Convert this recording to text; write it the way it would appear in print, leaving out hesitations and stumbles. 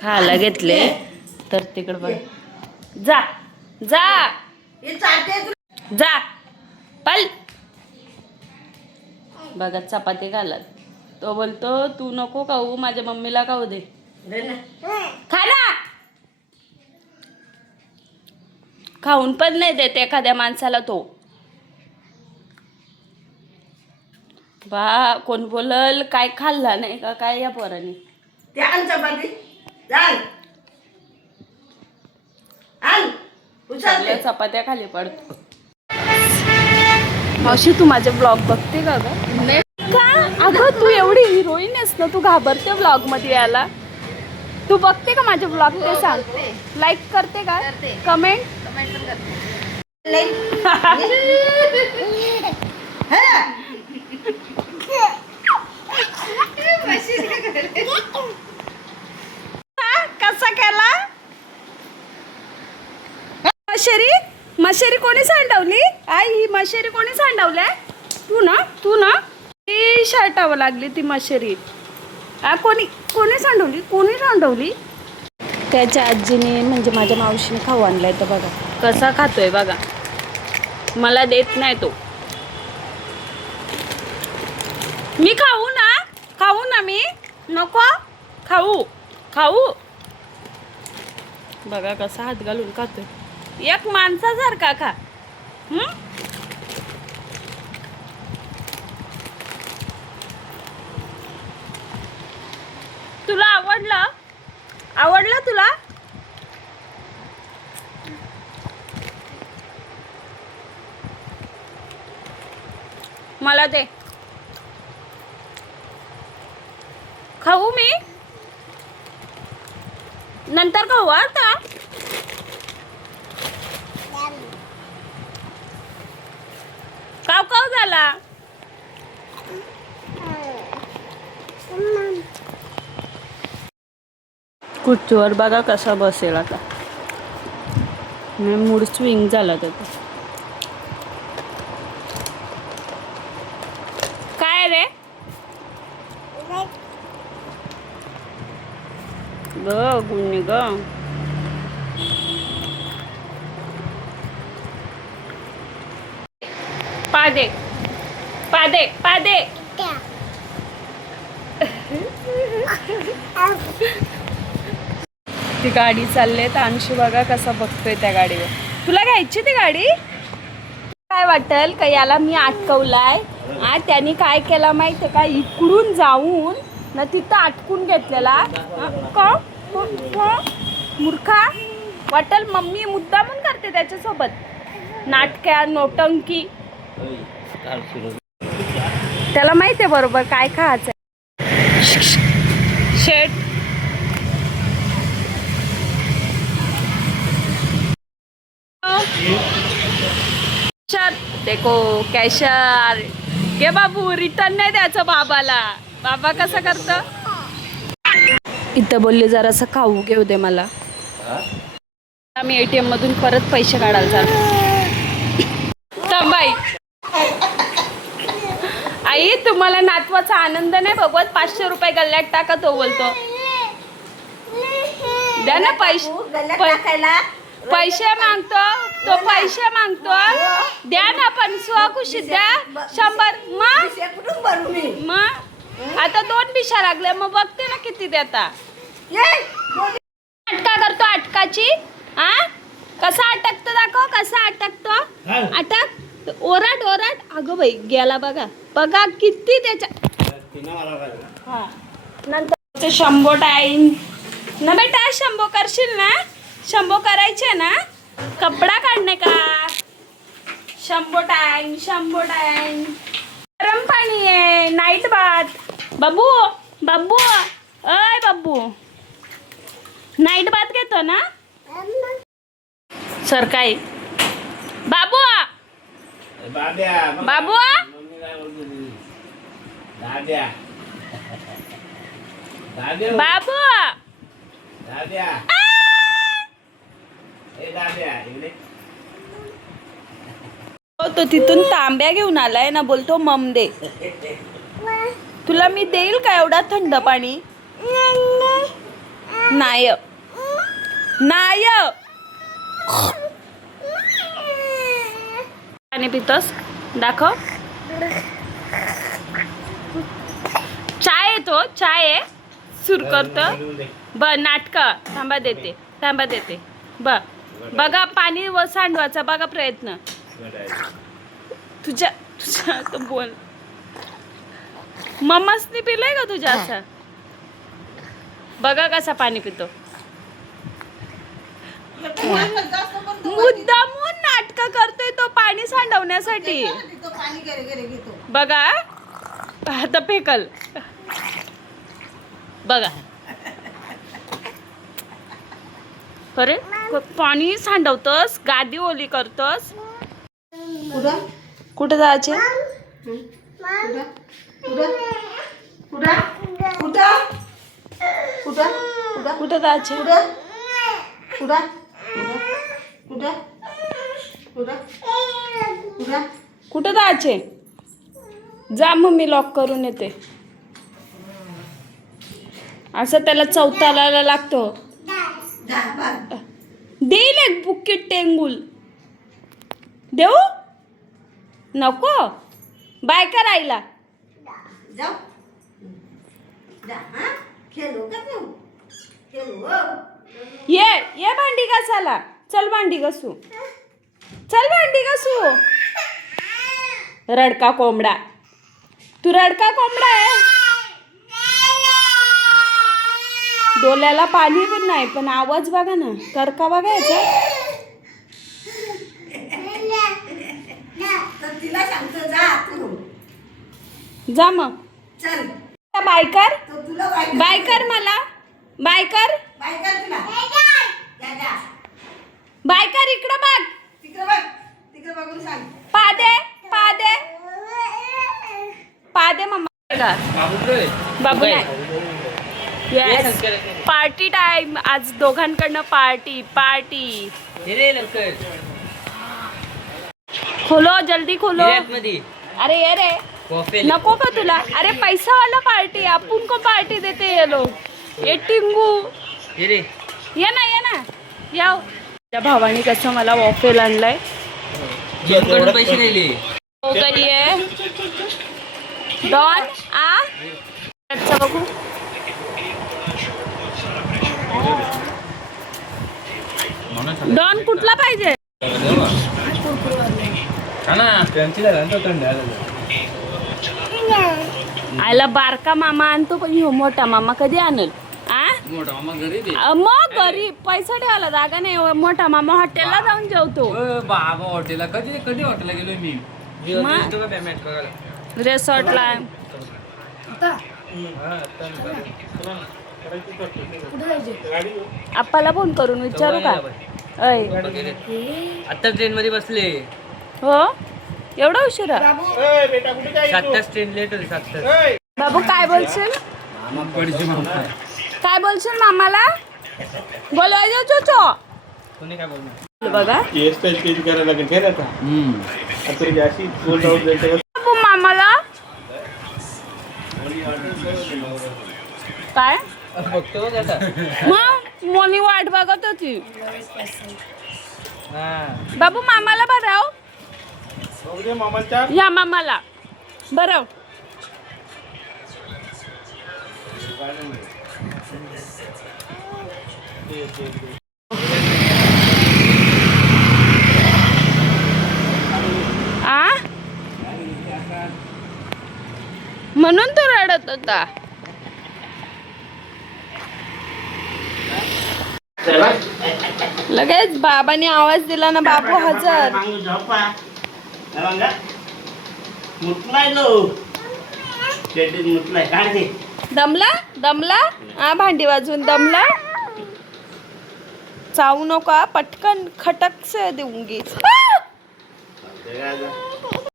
खायला घेतले तर तिकडे बघ. जा जा जा पल. बघा चपाती घालत. तो बोलतो तू नको खाऊ, माझ्या मम्मीला खाऊ दे. खा ना. खाऊन पण नाही देत एखाद्या माणसाला तो. बा कोण बोलल काय खाल्ला नाही का काय या पोराने. चपात्या खाली पडतो. मावशी तू माझे ब्लॉग बघते का ग? का अगं तू एवढी हिरोईन आहेस ना, तू घाबरते ब्लॉग मध्ये यायला. तू बघते का माझे ब्लॉग? ते सांग. लाईक करते का? कमेंट कसा केला? मशेरी कोणी सांडवली? आई ही मशेरी कोणी सांडवल्या? तू ना ती शर्टावं लागली ती मशेरी. कोणी सांडवली? त्याच्या आजीने म्हणजे माझ्या मावशीने खाऊ आणलाय. तर बघा कसा खातोय बघा. मला देत नाही तो. मी खाऊ ना मी नको खाऊ. बघा कसा हात घालून खातोय. एक माणसासारखा खा. तुला आवडलं तुला? मला दे. खाऊ मी नंतर खाऊ. आता काव झाला. खुर्चीवर बघा कसा बसेल आता. मूड स्विंग झाला त्याचा. काय रे ग गुन्हे ग. पादे ती गाडी चालले तर अंशू बघा कसा बघतोय त्या गाडीवर. तुला घ्यायची ती गाडी? काय वाटेल का याला मी अटकवलाय. त्यांनी काय केला माहितीये का, इकडून जाऊन ना तिथं अटकून घेतलेला. का मूर्खा वाटेल मम्मी मुद्दामून करते त्याच्यासोबत नाटक्या नोटंकी. त्याला माहितीये बरोबर काय खायचं. शेट देखो कॅशर घे बाबू. रिटर्न नाही द्यायचं बाबाला. बाबा कसं करतं. इथं बोलले जरासं खाऊ घेऊ दे मला. आम्ही ATM मधून परत पैसे काढायला चालतो. बाई आई तुम्हाला नातवाचा आनंद नाही बघवत? 500 रुपये गल्ल्यात टाका. तो बोलतो द्या ना पैसे मागतो तो. पैसे मागतो द्या ना. पण स्वखुशीत द्या. 100 मग आता 2 पिशा लागल्या. मग बघते ना किती देता. अटका करतो अटकाची. कसा अटकतो दाखव. कसा अटकतो. अटक ओरड. अगं बाई गेला बघा किती त्याच्या. नंतर 100 टाईम ना बेटा. 100 करशील ना? 100 करायचे ना. कपडा काढणे का? 100 टाईम. गरम पाणी आहे. Night bath. बाबू अय बाबू नाईट बाथ घेतो ना. सर काय बाबू तो तिथून तांब्या घेऊन आलाय ना, बोलतो मम दे. तुला मी देईल का एवढा थंड पाणी? नाही नाही. पाणी पितोस? दाखव. चाय येतो, चाय आहे. सुरू करतो नाटक. थांबा देते. बघा पाणी सांडवाचा बघा प्रयत्न. तुझ्या तो बोल. मम्मासनी पिलंय का तुझ्या असं? बघा कसा पाणी पितो. मुद्दामून नाटक करतोय तो पाणी सांडवण्यासाठी. बघा आता फेकल. बघा अरे पाणी सांडवतोस, गादी ओली करतोस. कुठं जायचे? कुठं जायचे? कुठं जायचे? जा मम्मी लॉक करून येते. असं त्याला चौथाला लागतो. देईल एक बुक्कीट टेंगुल. देऊ नको. बाय करायला ये भांडी घासायला. चल भांडी घासू. रडका कोंबडा. तू रडका कोंबडा आहे. डोल्याला पाणी पण नाही, पण आवाज बघा ना. करका बघा याचा. जा मग. बाय कर मला. बाय कर इकडं बघ. पादे मम्मा. बाबू नाही. Yes party time. आज दोघांकडनं पार्टी. खोलो जल्दी खोलो. अरे ये रे. नको का तुला? अरे पैसा वाला पार्टी. आपण को पार्टी देते ये लोग. ये टिंगू ये ना या. त्या भावाने कसं मला वॉफेल आणलाय. पैसे दिले. हो गई आहे डॉन. बघू. डॉन कुठला पाहिजे? आयला बारका मामा आणतो, पण ह्यो मोठा मामा कधी आणल? मग घरी पैसा ठेवायला जागा नाही. मोठा मामा हॉटेलला जाऊन जेवतो. बाबा हॉटेलला कधी हॉटेलला गेलो मी. रिसॉर्टला. आप्पाला फोन करून विचारू का? आता ट्रेन मध्ये बसले. हो एवढा उशिरा? 7 तास ट्रेन लेट होती. 7 तास. बाबू काय बोलशील? काय बोलशील मामाला? बोलवायचं चोचो. कोणी काय बोलणार? बघा चेंज करायला लागेल काय आता. अशी गोल राऊंड द्यायचं बाबू मामाला काय बघतो आता. मग मोनी वाट बघत होती. बाबू मामाला बरं. मामाच्या या मामाला बरं. म्हणून तो रडत होता. लगेच बाबाने आवाज दिला ना. बाबू हजर. दमला भांडी वाजून दमला. चावू नका पटकन खटक से देऊंगी.